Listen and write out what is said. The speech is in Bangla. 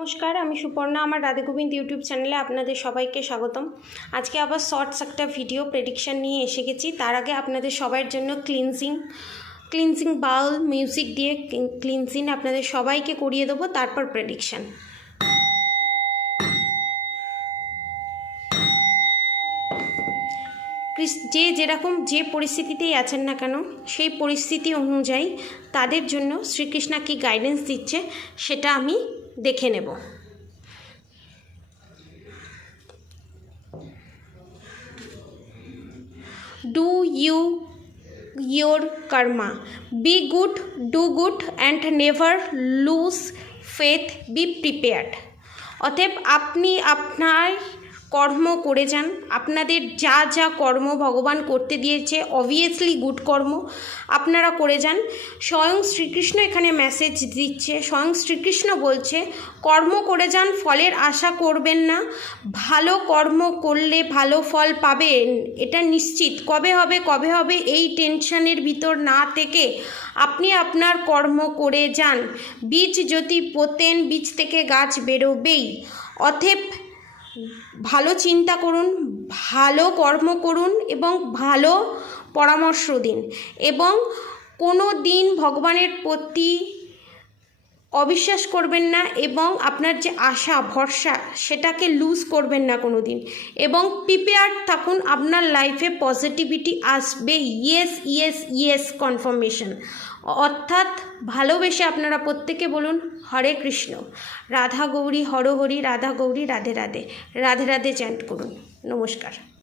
নমস্কার, আমি সুপর্ণা। আমার রাধে গোবিন্দ ইউটিউব চ্যানেলে আপনাদের সবাইকে স্বাগতম। আজকে আবার শর্টস একটা ভিডিও প্রেডিকশান নিয়ে এসে গেছি। তার আগে আপনাদের সবার জন্য ক্লিনজিং বাউল মিউজিক দিয়ে ক্লিনজিং আপনাদের সবাইকে করিয়ে দেবো, তারপর প্রেডিকশান। যে যেরকম যে পরিস্থিতিতেই আছেন না কেন, সেই পরিস্থিতি অনুযায়ী তাদের জন্য শ্রীকৃষ্ণ কী গাইডেন্স দিচ্ছে সেটা আমি দেখে নেব। Do your karma. Be good, do good and never lose faith. Be prepared. অতএব আপনি আপনার কর্ম করে যান। আপনাদের যা যা কর্ম ভগবান করতে দিয়েছে, অবভিয়াসলি গুড কর্ম আপনারা করে যান। স্বয়ং শ্রীকৃষ্ণ এখানে মেসেজ দিচ্ছে। স্বয়ং শ্রীকৃষ্ণ বলছে কর্ম করে যান, ফলের আশা করবেন না। ভালো কর্ম করলে ভালো ফল পাবেন, এটা নিশ্চিত। কবে হবে এই টেনশনের ভিতর না থেকে আপনি আপনার কর্ম করে যান। বীজ যদি পোতেন, বীজ থেকে গাছ বেরোবেই। অতএব ভালো চিন্তা করুন, ভালো কর্ম করুন এবং ভালো পরামর্শ দিন, এবং কোনো দিন ভগবানের প্রতি অবিশ্বাস করবেন না, এবং আপনার যে আশা ভরসা সেটাকে লুজ করবেন না কোনো দিন, এবং প্রিপেয়ার্ড থাকুন। আপনার লাইফে পজিটিভিটি আসবে। Yes confirmation. অর্থাৎ ভালোবেসে আপনারা প্রত্যেকে বলুন হরে কৃষ্ণ, রাধা গৌরী হর হরি, রাধা গৌরী রাধে রাধে, রাধে রাধে চ্যান্ট করুন। নমস্কার।